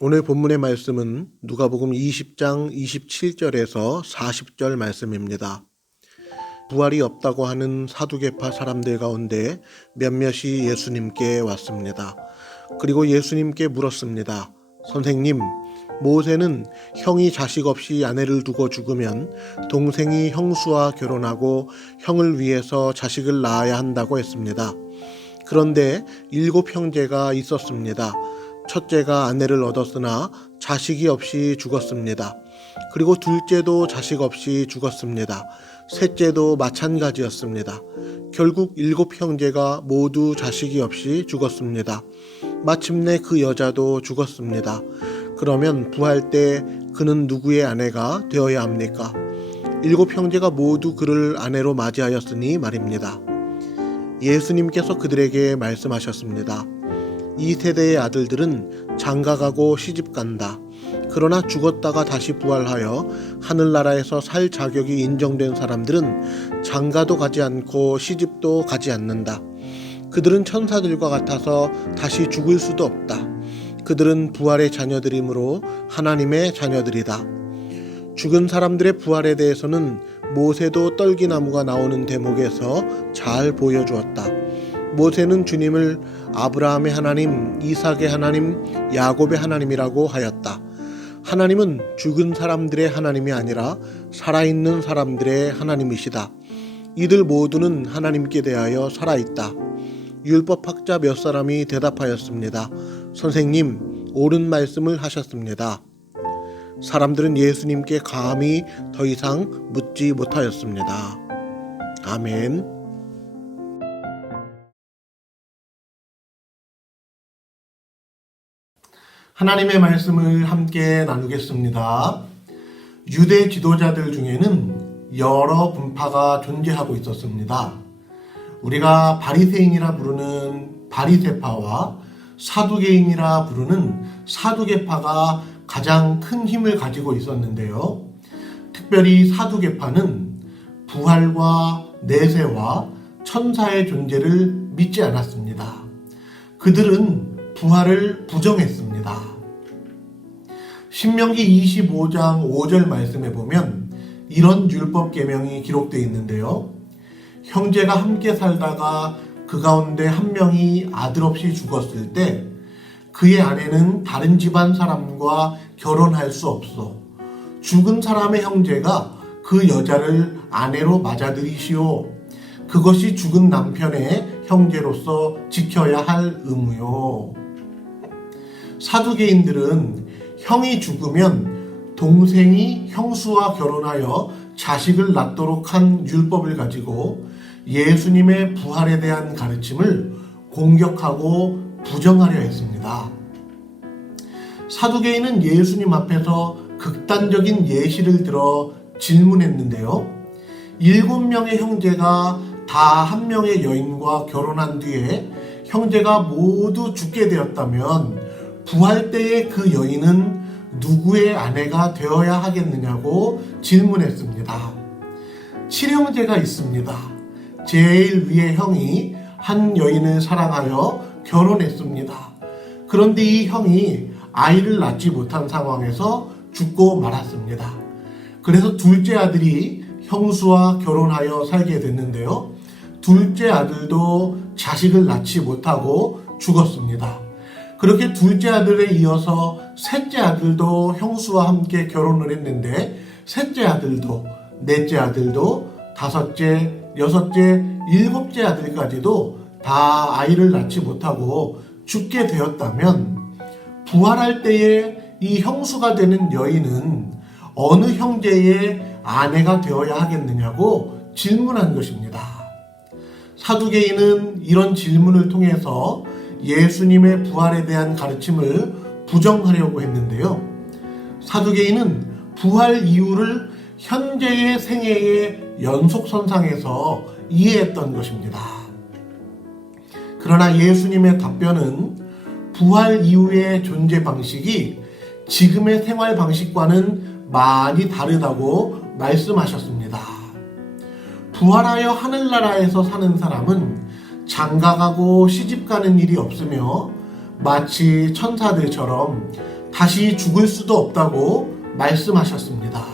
오늘 본문의 말씀은 누가복음 20장 27절에서 40절 말씀입니다. 부활이 없다고 하는 사두개파 사람들 가운데 몇몇이 예수님께 왔습니다. 그리고 예수님께 물었습니다. 선생님, 모세는 형이 자식 없이 아내를 두고 죽으면 동생이 형수와 결혼하고 형을 위해서 자식을 낳아야 한다고 했습니다. 그런데 7 형제가 있었습니다. 첫째가 아내를 얻었으나 자식이 없이 죽었습니다. 그리고 둘째도 자식 없이 죽었습니다. 셋째도 마찬가지였습니다. 결국 7 형제가 모두 자식이 없이 죽었습니다. 마침내 그 여자도 죽었습니다. 그러면 부활 때 그는 누구의 아내가 되어야 합니까? 7 형제가 모두 그를 아내로 맞이하였으니 말입니다. 예수님께서 그들에게 말씀하셨습니다. 이 세대의 아들들은 장가가고 시집간다. 그러나 죽었다가 다시 부활하여 하늘나라에서 살 자격이 인정된 사람들은 장가도 가지 않고 시집도 가지 않는다. 그들은 천사들과 같아서 다시 죽을 수도 없다. 그들은 부활의 자녀들이므로 하나님의 자녀들이다. 죽은 사람들의 부활에 대해서는 모세도 떨기나무가 나오는 대목에서 잘 보여주었다. 모세는 주님을 아브라함의 하나님, 이삭의 하나님, 야곱의 하나님이라고 하였다. 하나님은 죽은 사람들의 하나님이 아니라 살아있는 사람들의 하나님이시다. 이들 모두는 하나님께 대하여 살아있다. 율법학자 몇 사람이 대답하였습니다. 선생님, 옳은 말씀을 하셨습니다. 사람들은 예수님께 감히 더 이상 묻지 못하였습니다. 아멘. 하나님의 말씀을 함께 나누겠습니다. 유대 지도자들 중에는 여러 분파가 존재하고 있었습니다. 우리가 바리새인이라 부르는 바리새파와 사두개인이라 부르는 사두개파가 가장 큰 힘을 가지고 있었는데요. 특별히 사두개파는 부활과 내세와 천사의 존재를 믿지 않았습니다. 그들은 부활을 부정했습니다. 신명기 25장 5절 말씀에 보면 이런 율법 계명이 기록되어 있는데요. 형제가 함께 살다가 그 가운데 한 명이 아들 없이 죽었을 때 그의 아내는 다른 집안 사람과 결혼할 수 없어. 죽은 사람의 형제가 그 여자를 아내로 맞아들이시오. 그것이 죽은 남편의 형제로서 지켜야 할 의무요. 사두개인들은 형이 죽으면 동생이 형수와 결혼하여 자식을 낳도록 한 율법을 가지고 예수님의 부활에 대한 가르침을 공격하고 부정하려 했습니다. 사두개인은 예수님 앞에서 극단적인 예시를 들어 질문했는데요. 7명의 형제가 다 한 명의 여인과 결혼한 뒤에 형제가 모두 죽게 되었다면 부활 때의 그 여인은 누구의 아내가 되어야 하겠느냐고 질문했습니다. 7형제가 있습니다. 제일 위의 형이 한 여인을 사랑하여 결혼했습니다. 그런데 이 형이 아이를 낳지 못한 상황에서 죽고 말았습니다. 그래서 둘째 아들이 형수와 결혼하여 살게 됐는데요. 둘째 아들도 자식을 낳지 못하고 죽었습니다. 그렇게 둘째 아들에 이어서 셋째 아들도 형수와 함께 결혼을 했는데 셋째 아들도, 넷째 아들도, 다섯째, 여섯째, 일곱째 아들까지도 다 아이를 낳지 못하고 죽게 되었다면 부활할 때에 이 형수가 되는 여인은 어느 형제의 아내가 되어야 하겠느냐고 질문한 것입니다. 사두개인은 이런 질문을 통해서 예수님의 부활에 대한 가르침을 부정하려고 했는데요. 사두개인은 부활 이유를 현재의 생애의 연속선상에서 이해했던 것입니다. 그러나 예수님의 답변은 부활 이후의 존재 방식이 지금의 생활 방식과는 많이 다르다고 말씀하셨습니다. 부활하여 하늘나라에서 사는 사람은 장가가고 시집가는 일이 없으며 마치 천사들처럼 다시 죽을 수도 없다고 말씀하셨습니다.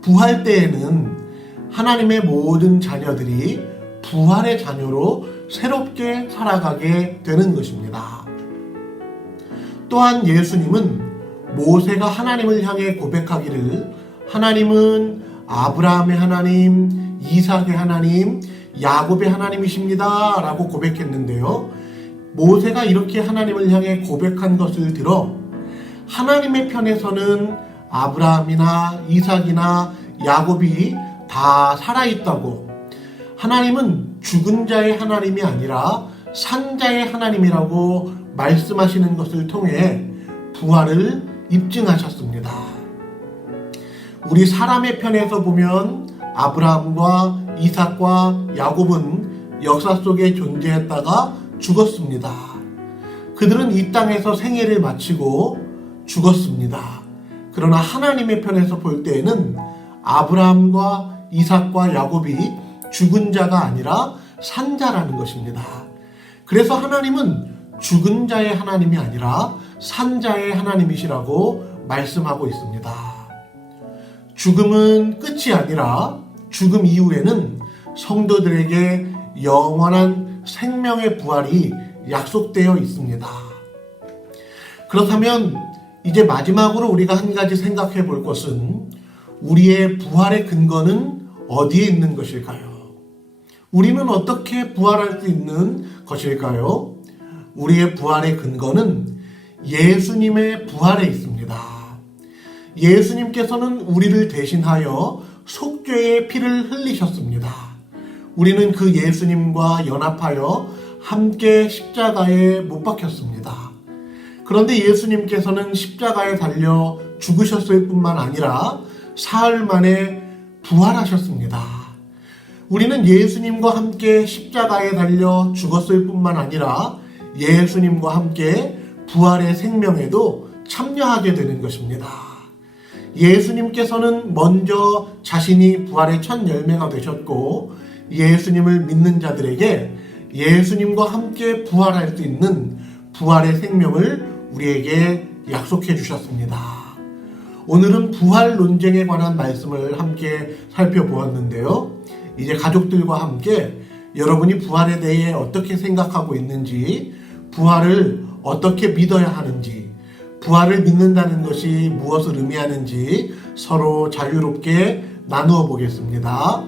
부활 때에는 하나님의 모든 자녀들이 부활의 자녀로 새롭게 살아가게 되는 것입니다. 또한 예수님은 모세가 하나님을 향해 고백하기를 하나님은 아브라함의 하나님, 이삭의 하나님, 야곱의 하나님이십니다 라고 고백했는데요. 모세가 이렇게 하나님을 향해 고백한 것을 들어 하나님의 편에서는 아브라함이나 이삭이나 야곱이 다 살아있다고, 하나님은 죽은 자의 하나님이 아니라 산 자의 하나님이라고 말씀하시는 것을 통해 부활을 입증하셨습니다. 우리 사람의 편에서 보면 아브라함과 이삭과 야곱은 역사 속에 존재했다가 죽었습니다. 그들은 이 땅에서 생애를 마치고 죽었습니다. 그러나 하나님의 편에서 볼 때에는 아브라함과 이삭과 야곱이 죽은 자가 아니라 산 자라는 것입니다. 그래서 하나님은 죽은 자의 하나님이 아니라 산 자의 하나님이시라고 말씀하고 있습니다. 죽음은 끝이 아니라 죽음 이후에는 성도들에게 영원한 생명의 부활이 약속되어 있습니다. 그렇다면 이제 마지막으로 우리가 한 가지 생각해 볼 것은 우리의 부활의 근거는 어디에 있는 것일까요? 우리는 어떻게 부활할 수 있는 것일까요? 우리의 부활의 근거는 예수님의 부활에 있습니다. 예수님께서는 우리를 대신하여 속죄의 피를 흘리셨습니다. 우리는 그 예수님과 연합하여 함께 십자가에 못 박혔습니다. 그런데 예수님께서는 십자가에 달려 죽으셨을 뿐만 아니라 사흘 만에 부활하셨습니다. 우리는 예수님과 함께 십자가에 달려 죽었을 뿐만 아니라 예수님과 함께 부활의 생명에도 참여하게 되는 것입니다. 예수님께서는 먼저 자신이 부활의 첫 열매가 되셨고 예수님을 믿는 자들에게 예수님과 함께 부활할 수 있는 부활의 생명을 우리에게 약속해 주셨습니다. 오늘은 부활 논쟁에 관한 말씀을 함께 살펴보았는데요. 이제 가족들과 함께 여러분이 부활에 대해 어떻게 생각하고 있는지, 부활을 어떻게 믿어야 하는지, 부활을 믿는다는 것이 무엇을 의미하는지 서로 자유롭게 나누어 보겠습니다.